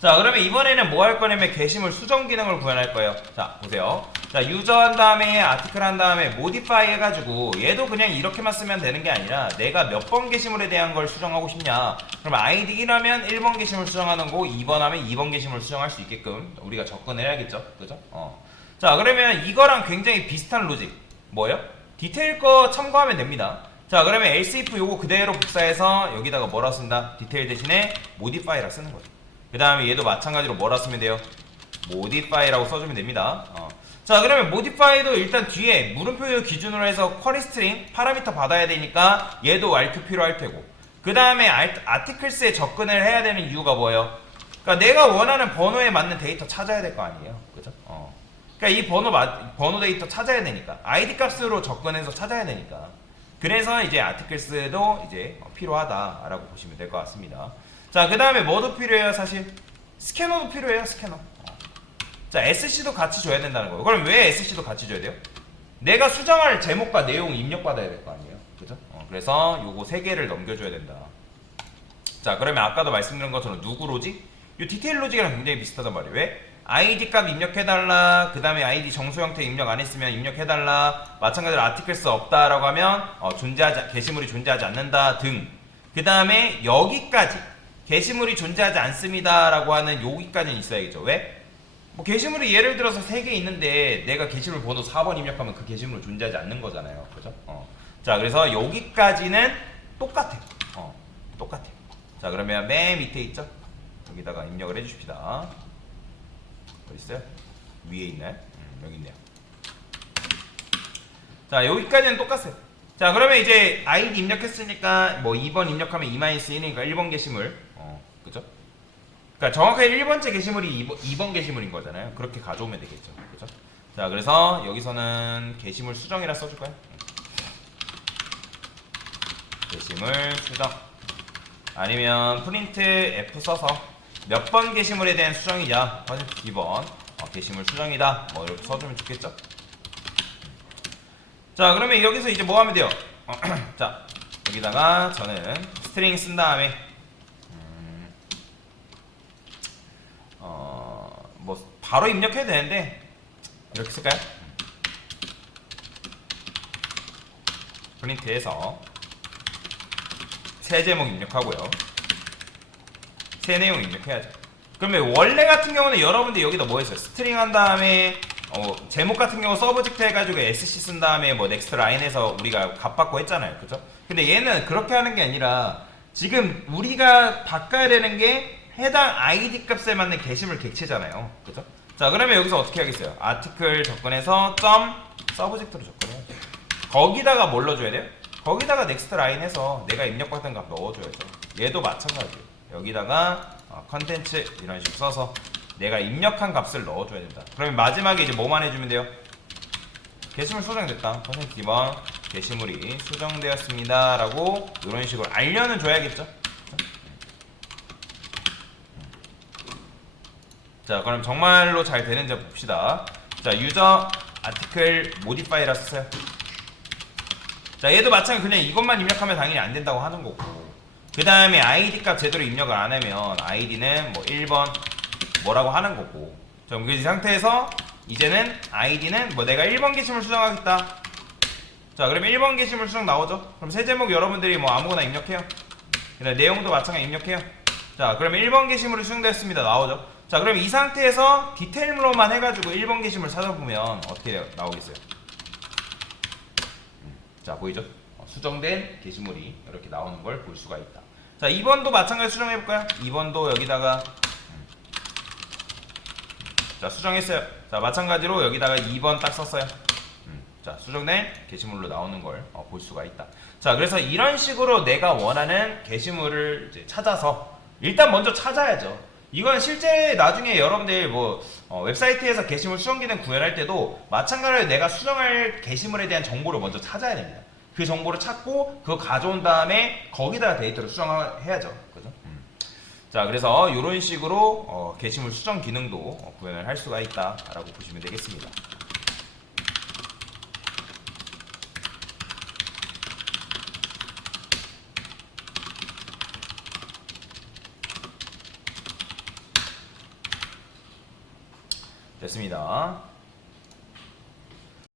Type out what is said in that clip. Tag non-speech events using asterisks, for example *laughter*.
자 그러면 이번에는 뭐 할 거냐면 게시물 수정 기능을 구현할 거예요 자 보세요 자 유저 한 다음에 아티클 한 다음에 모디파이 해가지고 얘도 그냥 이렇게만 쓰면 되는 게 아니라 내가 몇 번 게시물에 대한 걸 수정하고 싶냐 그러면 아이디 1하면 1번 게시물 수정하는 거 2번 하면 2번 게시물 수정할 수 있게끔 우리가 접근을 해야겠죠 그죠? 어. 자 그러면 이거랑 굉장히 비슷한 로직 뭐예요? 디테일 거 참고하면 됩니다 자 그러면 else if 요거 그대로 복사해서 여기다가 뭐라 쓴다? 디테일 대신에 모디파이라 쓰는 거죠 그 다음에 얘도 마찬가지로 뭐라 쓰면 돼요? modify라고 써주면 됩니다. 어. 자 그러면 modify도 일단 뒤에 물음표 기준으로 해서 쿼리 스트링 파라미터 받아야 되니까 얘도 알트 필요할 테고 그 다음에 아티클스에 접근을 해야 되는 이유가 뭐예요? 그러니까 내가 원하는 번호에 맞는 데이터 찾아야 될 거 아니에요, 그죠? 어. 그러니까 이 번호 마- 번호 데이터 찾아야 되니까 아이디 값으로 접근해서 찾아야 되니까 그래서 이제 아티클스도 이제 어, 필요하다라고 보시면 될 것 같습니다. 자, 그 다음에 뭐도 필요해요, 사실? 스캐너도 필요해요, 스캐너. 어. 자, SC도 같이 줘야 된다는 거예요. 그럼 왜 SC도 같이 줘야 돼요? 내가 수정할 제목과 내용 입력받아야 될 거 아니에요. 그죠? 어, 그래서 요거 세 개를 넘겨줘야 된다. 자, 그러면 아까도 말씀드린 것처럼 누구 로직? 이 디테일 로직이랑 굉장히 비슷하단 말이에요. 왜? 아이디 값 입력해달라. 그 다음에 아이디 정수 형태 입력 안 했으면 입력해달라. 마찬가지로 아티클스 없다라고 하면 어, 존재하지 게시물이 존재하지 않는다 등. 그 다음에 여기까지 게시물이 존재하지 않습니다 라고 하는 여기까지는 있어야겠죠. 왜? 뭐 게시물이 예를 들어서 3개 있는데 내가 게시물 번호 4번 입력하면 그 게시물 존재하지 않는 거잖아요. 그죠? 어. 자, 그래서 여기까지는 똑같아. 어, 똑같아. 자, 그러면 맨 밑에 있죠? 여기다가 입력을 해 주십시다. 어디 있어요? 위에 있나요? 음, 여기 있네요. 자, 여기까지는 똑같아요. 자, 그러면 이제 아이디 입력했으니까 뭐 2번 입력하면 2-1이니까 1번 게시물. 어, 그죠? 그러니까 정확하게 1번째 게시물이 2번, 2번 게시물인 거잖아요. 그렇게 가져오면 되겠죠. 그죠? 자, 그래서 여기서는 게시물 수정이라 써줄 거야. 게시물 수정. 아니면 프린트 F 써서 몇 번 게시물에 대한 수정이냐? 퍼센트 2번. 어, 게시물 수정이다. 뭐 이렇게 써주면 좋겠죠. 자, 그러면 여기서 이제 뭐 하면 돼요? *clears throat* 자, 여기다가 저는 스트링 쓴 다음에 어, 뭐 바로 입력해도 되는데 이렇게 쓸까요? 프린트해서 새 제목 입력하고요. 새 내용 입력해야죠. 그러면 원래 같은 경우는 여러분들 여기다 뭐 했어요? 스트링 한 다음에 어, 제목 같은 경우 서브젝트 해가지고 SC 쓴 다음에 뭐 넥스트 라인에서 우리가 값 받고 했잖아요. 그죠? 근데 얘는 그렇게 하는 게 아니라 지금 우리가 바꿔야 되는 게 해당 아이디 값에 맞는 게시물 객체잖아요. 그죠? 자, 그러면 여기서 어떻게 하겠어요? 아티클 접근해서 점 서브젝트로 접근해야죠. 거기다가 뭘 넣어줘야 돼요? 거기다가 넥스트 라인에서 내가 입력받은 값 넣어줘야죠. 얘도 마찬가지예요. 여기다가 어, 컨텐츠 이런 식으로 써서 내가 입력한 값을 넣어줘야 된다. 그러면 마지막에 이제 뭐만 해주면 돼요? 게시물 수정됐다. 퍼센트 2번 게시물이 수정되었습니다. 라고 이런 식으로 알려는 줘야겠죠? 자 그럼 정말로 잘 되는지 봅시다. 자 유저 아티클 모디파이라 썼어요. 자 얘도 마찬가지 그냥 이것만 입력하면 당연히 안 된다고 하는 거고 그 다음에 아이디 값 제대로 입력을 안 하면 아이디는 뭐 1번 뭐라고 하는 거고. 자 그럼 그 상태에서 이제는 아이디는 뭐 내가 1번 게시물 수정하겠다. 자 그러면 1번 게시물 수정 나오죠? 그럼 새 제목 여러분들이 뭐 아무거나 입력해요. 그다음 내용도 마찬가지 입력해요. 자 그러면 1번 게시물이 수정됐습니다. 나오죠? 자 그러면 이 상태에서 디테일로만 해가지고 1번 게시물 찾아보면 어떻게 나오겠어요? 자 보이죠? 어, 수정된 게시물이 이렇게 나오는 걸 볼 수가 있다. 자 2번도 마찬가지 수정해 볼까요? 2번도 여기다가 음. 자 수정했어요. 자 마찬가지로 여기다가 2번 딱 썼어요. 음, 자 수정된 게시물로 나오는 걸볼 수가 있다. 자 그래서 이런 식으로 내가 원하는 게시물을 이제 찾아서 일단 먼저 찾아야죠. 이건 실제 나중에 여러분들 뭐 어, 웹사이트에서 게시물 수정 기능 구현할 때도 마찬가지로 내가 수정할 게시물에 대한 정보를 먼저 찾아야 됩니다. 그 정보를 찾고 그거 가져온 다음에 거기다가 데이터를 수정해야죠. 그죠? 음. 자, 그래서 이런 식으로 어, 게시물 수정 기능도 어, 구현을 할 수가 있다라고 보시면 되겠습니다. 됐습니다.